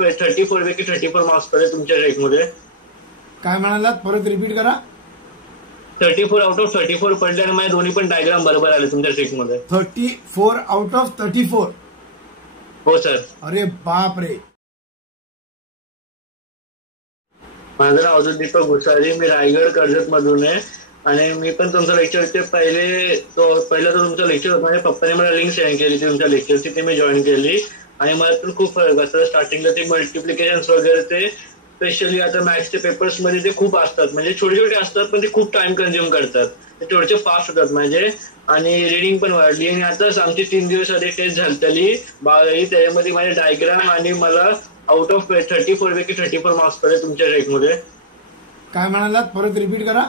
34 पैकी 34 मार्क्स पडले तुमच्या ट्रिकमध्ये. काय म्हणालात, परत रिपीट करा. 34 आउट ऑफ 34 पडले आणि माझे दोन्ही पण डायग्राम बरोबर आले तुमच्या ट्रिकमध्ये. 34 आउट ऑफ 34. हो सर. अरे बाप रे. माझं नाव अजून दीपक घुसारी, मी रायगड कर्जत मधून आहे आणि मी पण तुमचं लेक्चरचे पहिला तो तुमचा लेक्चर होता. माझ्या पप्पाने मला लिंक सेंड केली तुमच्या लेक्चरची, ती मी जॉईन केली आणि मला पण खूप फरक असतं. स्टार्टिंगला ते मल्टिप्लिकेशन वगैरे ते स्पेशली आता मॅथ्सचे पेपर्स मध्ये ते खूप असतात, म्हणजे छोटे छोटे असतात पण ते खूप टाइम कन्झ्युम करतात. ते थोडेसे फास्ट होतात माझे आणि रिडिंग पण वाढली. आणि आताच आमची 3 दिवस आधी टेस्ट झाली 12, त्याच्यामध्ये माझे डायग्राम आणि मला आउट ऑफ 34 पैकी 34 मार्क्स पडले तुमच्या ट्रिकमध्ये. काय म्हणालात, परत रिपीट करा.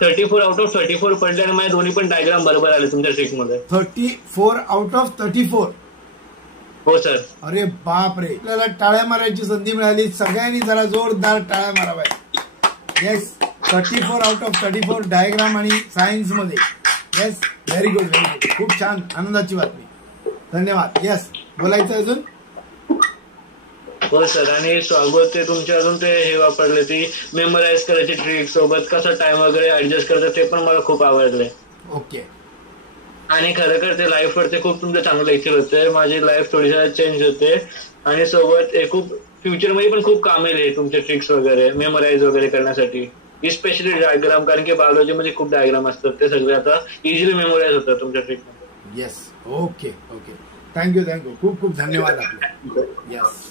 34 आउट ऑफ 34 पडले आणि माझे दोन्ही पण डायग्राम बरोबर आले तुमच्या ट्रिकमध्ये. 34 आउट ऑफ 34. हो सर. अरे बाप रे. आपल्याला टाळ्या मारायची संधी मिळाली, सगळ्यांनी जरा जोरदार टाळ्या माराव्या. येस, 34 आउट ऑफ 34 डायग्राम आणि सायन्स मध्ये. Yes, very good very good. खूप छान, आनंदाची बातमी. धन्यवाद. येस, बोलायचं अजून. हो सर. आणि स्वागत ते तुमच्या अजून ते हे वापरले ती मेमोराईज करायची ट्रिक सोबत कसा टाइम वगैरे ऍडजस्ट करतात ते पण मला खूप आवडले. ओके. आणि खरोखर ते लाईफ वरती खूप तुमचं चांगलं लेक्चर होते. माझी लाईफ थोडीशी चेंज होते आणि सोबत हे खूप फ्युचर मध्ये पण खूप कामेल आहे तुमचे ट्रिक्स वगैरे मेमोराईज वगैरे करण्यासाठी, स्पेशली डायग्राम. कारण की बायोलॉजी मध्ये खूप डायग्राम असतात, ते सगळे आता इझिली मेमोराईज होतात तुमच्या ट्रिक मध्ये. Yes. Okay okay. Thank you thank you. खूप खूप धन्यवाद आपले. येस.